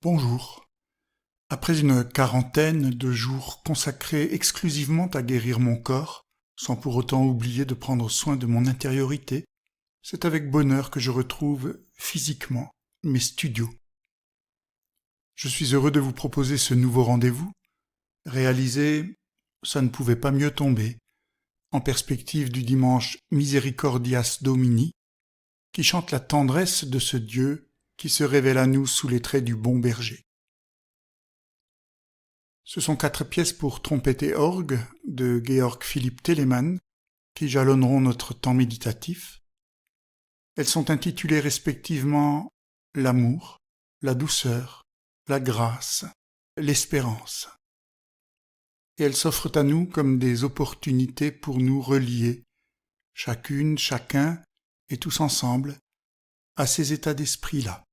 Bonjour. Après une quarantaine de jours consacrés exclusivement à guérir mon corps, sans pour autant oublier de prendre soin de mon intériorité, c'est avec bonheur que je retrouve physiquement mes studios. Je suis heureux de vous proposer ce nouveau rendez-vous. Réalisé, ça ne pouvait pas mieux tomber, en perspective du dimanche Misericordias Domini, qui chante la tendresse de ce Dieu qui se révèle à nous sous les traits du bon berger. Ce sont 4 pièces pour trompette et orgue de Georg Philipp Telemann qui jalonneront notre temps méditatif. Elles sont intitulées respectivement L'amour, la douceur, la grâce, l'espérance. Et elles s'offrent à nous comme des opportunités pour nous relier, chacune, chacun et tous ensemble, à ces états d'esprit-là.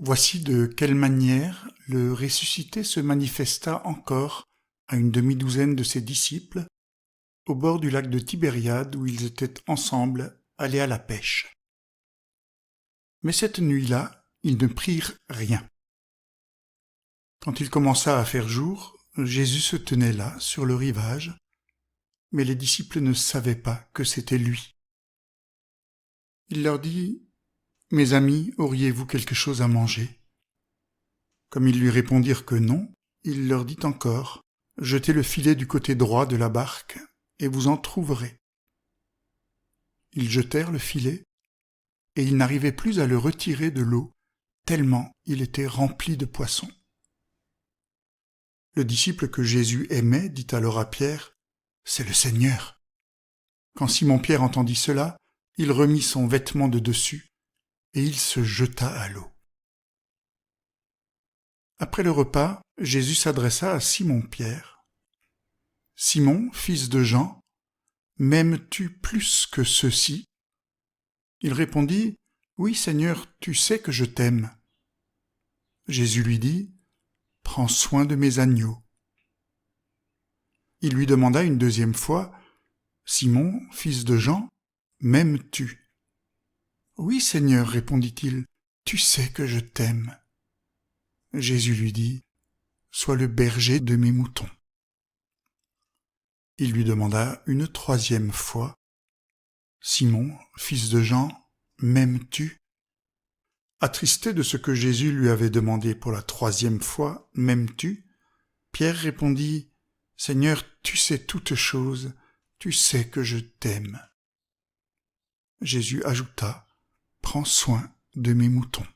Voici de quelle manière le ressuscité se manifesta encore à une demi-douzaine de ses disciples au bord du lac de Tibériade où ils étaient ensemble allés à la pêche. Mais cette nuit-là, ils ne prirent rien. Quand il commença à faire jour, Jésus se tenait là, sur le rivage, mais les disciples ne savaient pas que c'était lui. Il leur dit « Mes amis, auriez-vous quelque chose à manger ?» Comme ils lui répondirent que non, il leur dit encore « Jetez le filet du côté droit de la barque, et vous en trouverez. » Ils jetèrent le filet, et ils n'arrivaient plus à le retirer de l'eau, tellement il était rempli de poissons. Le disciple que Jésus aimait dit alors à Pierre « C'est le Seigneur !» Quand Simon-Pierre entendit cela, il remit son vêtement de dessus, et il se jeta à l'eau. Après le repas, Jésus s'adressa à Simon-Pierre. « Simon, fils de Jean, m'aimes-tu plus que ceux-ci » Il répondit « Oui, Seigneur, tu sais que je t'aime. » Jésus lui dit « Prends soin de mes agneaux. » Il lui demanda une deuxième fois « Simon, fils de Jean, m'aimes-tu » ? « Oui, Seigneur, répondit-il, tu sais que je t'aime. » Jésus lui dit « Sois le berger de mes moutons. » Il lui demanda une troisième fois « Simon, fils de Jean, m'aimes-tu » Attristé de ce que Jésus lui avait demandé pour la troisième fois « M'aimes-tu » Pierre répondit « Seigneur, tu sais toutes choses, tu sais que je t'aime. » Jésus ajouta « Prends soin de mes moutons. »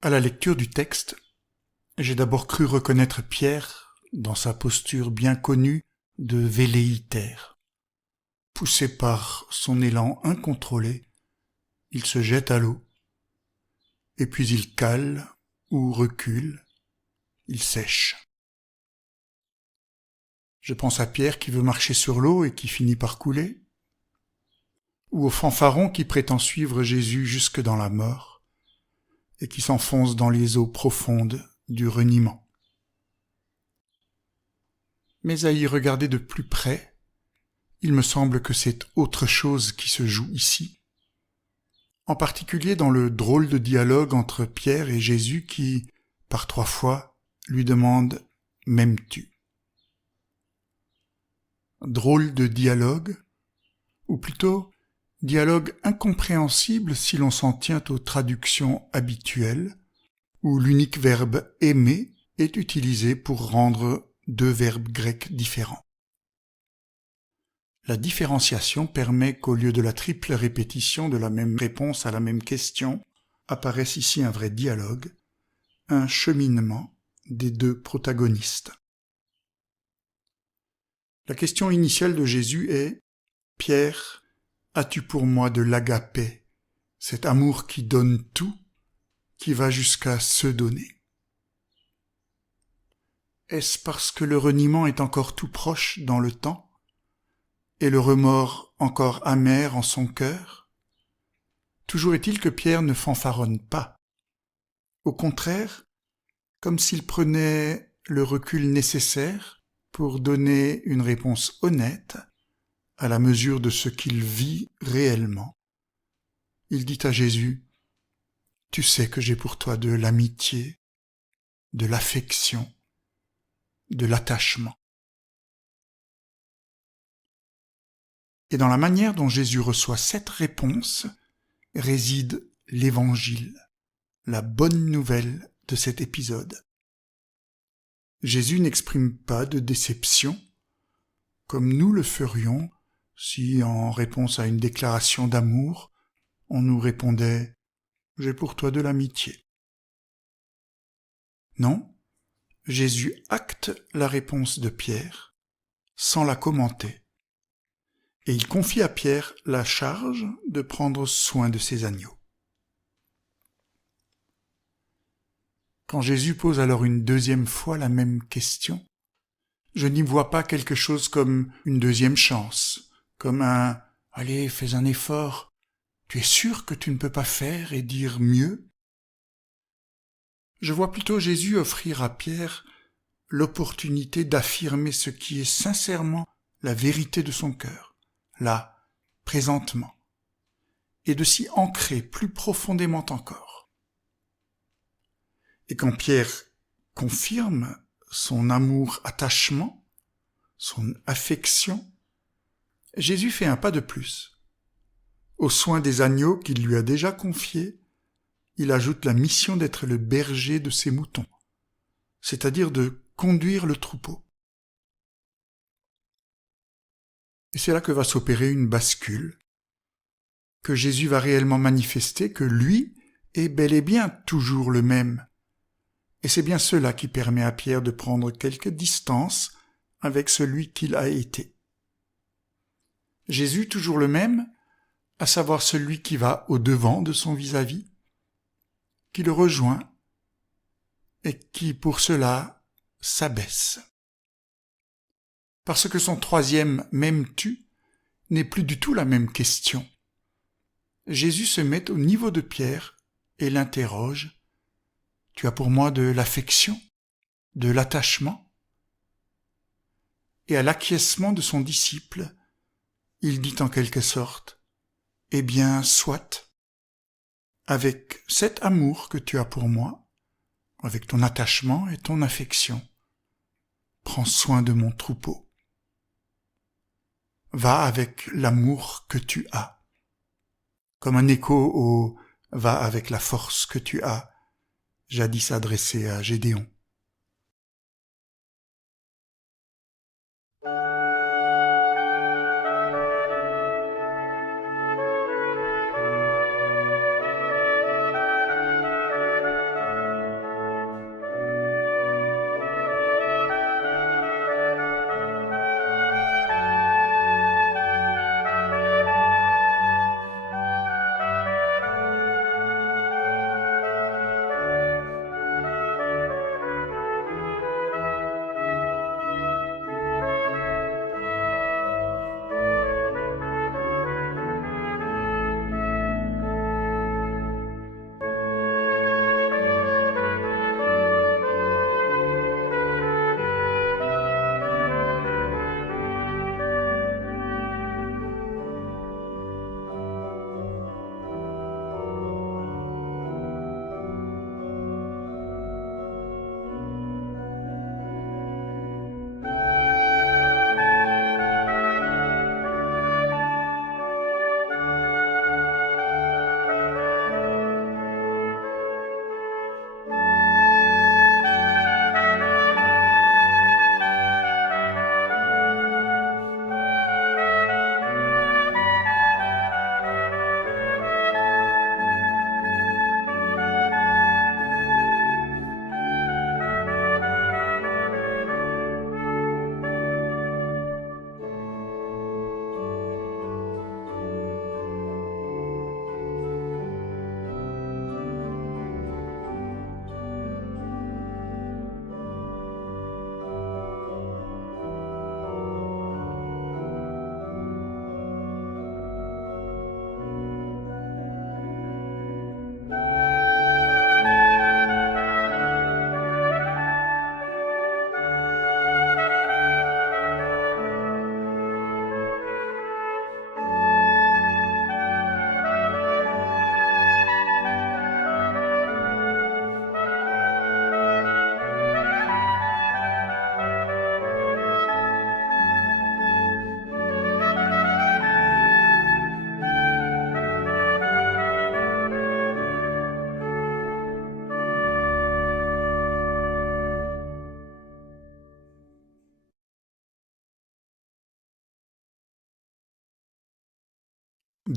À la lecture du texte, j'ai d'abord cru reconnaître Pierre dans sa posture bien connue de velléitaire. Poussé par son élan incontrôlé, il se jette à l'eau, et puis il cale ou recule, il sèche. Je pense à Pierre qui veut marcher sur l'eau et qui finit par couler, ou au fanfaron qui prétend suivre Jésus jusque dans la mort et qui s'enfonce dans les eaux profondes du reniement. Mais à y regarder de plus près, il me semble que c'est autre chose qui se joue ici, en particulier dans le drôle de dialogue entre Pierre et Jésus qui, par 3 fois, lui demande « M'aimes-tu » Drôle de dialogue, ou plutôt dialogue incompréhensible si l'on s'en tient aux traductions habituelles, où l'unique verbe « aimer » est utilisé pour rendre 2 verbes grecs différents. La différenciation permet qu'au lieu de la triple répétition de la même réponse à la même question, apparaisse ici un vrai dialogue, un cheminement des 2 protagonistes. La question initiale de Jésus est « Pierre, as-tu pour moi de l'agapé, cet amour qui donne tout, qui va jusqu'à se donner ?» Est-ce parce que le reniement est encore tout proche dans le temps et le remords encore amer en son cœur? Toujours est-il que Pierre ne fanfaronne pas. Au contraire, comme s'il prenait le recul nécessaire pour donner une réponse honnête à la mesure de ce qu'il vit réellement. Il dit à Jésus, « Tu sais que j'ai pour toi de l'amitié, de l'affection, de l'attachement. » Et dans la manière dont Jésus reçoit cette réponse réside l'Évangile, la bonne nouvelle de cet épisode. Jésus n'exprime pas de déception, comme nous le ferions si, en réponse à une déclaration d'amour, on nous répondait « J'ai pour toi de l'amitié ». Non, Jésus acte la réponse de Pierre sans la commenter. Et il confie à Pierre la charge de prendre soin de ses agneaux. Quand Jésus pose alors une 2e fois la même question, je n'y vois pas quelque chose comme une 2e chance, comme un « Allez, fais un effort, tu es sûr que tu ne peux pas faire et dire mieux ?» Je vois plutôt Jésus offrir à Pierre l'opportunité d'affirmer ce qui est sincèrement la vérité de son cœur, là, présentement, et de s'y ancrer plus profondément encore. Et quand Pierre confirme son amour-attachement, son affection, Jésus fait un pas de plus. Aux soins des agneaux qu'il lui a déjà confiés, il ajoute la mission d'être le berger de ses moutons, c'est-à-dire de conduire le troupeau. Et c'est là que va s'opérer une bascule, que Jésus va réellement manifester que lui est bel et bien toujours le même. Et c'est bien cela qui permet à Pierre de prendre quelque distance avec celui qu'il a été. Jésus toujours le même, à savoir celui qui va au-devant de son vis-à-vis, qui le rejoint et qui pour cela s'abaisse. Parce que son 3e « m'aimes-tu » n'est plus du tout la même question. Jésus se met au niveau de Pierre et l'interroge. « Tu as pour moi de l'affection, de l'attachement ?» Et à l'acquiescement de son disciple, il dit en quelque sorte « Eh bien, soit. Avec cet amour que tu as pour moi, avec ton attachement et ton affection, prends soin de mon troupeau. Va avec l'amour que tu as. » Comme un écho au « va avec la force que tu as », jadis adressé à Gédéon.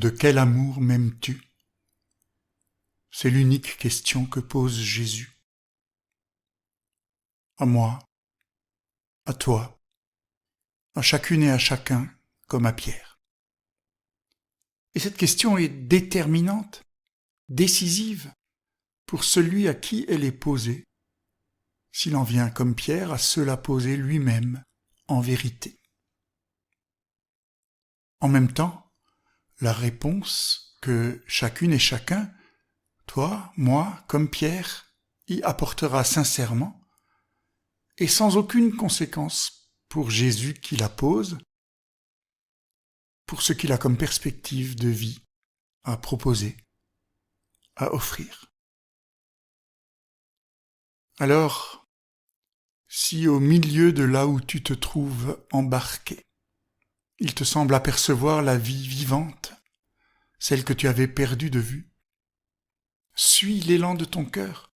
De quel amour m'aimes-tu ? C'est l'unique question que pose Jésus. À moi, à toi, à chacune et à chacun, comme à Pierre. Et cette question est déterminante, décisive, pour celui à qui elle est posée, s'il en vient comme Pierre à se la poser lui-même en vérité. En même temps, la réponse que chacune et chacun, toi, moi, comme Pierre, y apportera sincèrement et sans aucune conséquence pour Jésus qui la pose, pour ce qu'il a comme perspective de vie à proposer, à offrir. Alors, si au milieu de là où tu te trouves embarqué, il te semble apercevoir la vie vivante, celle que tu avais perdue de vue, suis l'élan de ton cœur,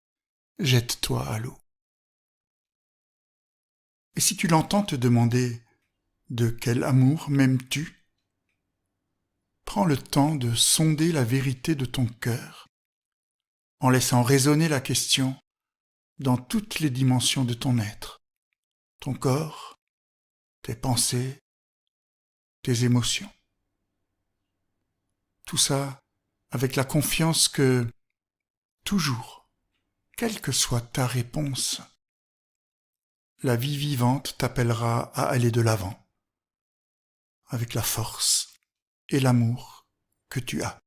jette-toi à l'eau. Et si tu l'entends te demander « De quel amour m'aimes-tu » prends le temps de sonder la vérité de ton cœur, en laissant résonner la question dans toutes les dimensions de ton être, ton corps, tes pensées, tes émotions. Tout ça avec la confiance que, toujours, quelle que soit ta réponse, la vie vivante t'appellera à aller de l'avant, avec la force et l'amour que tu as.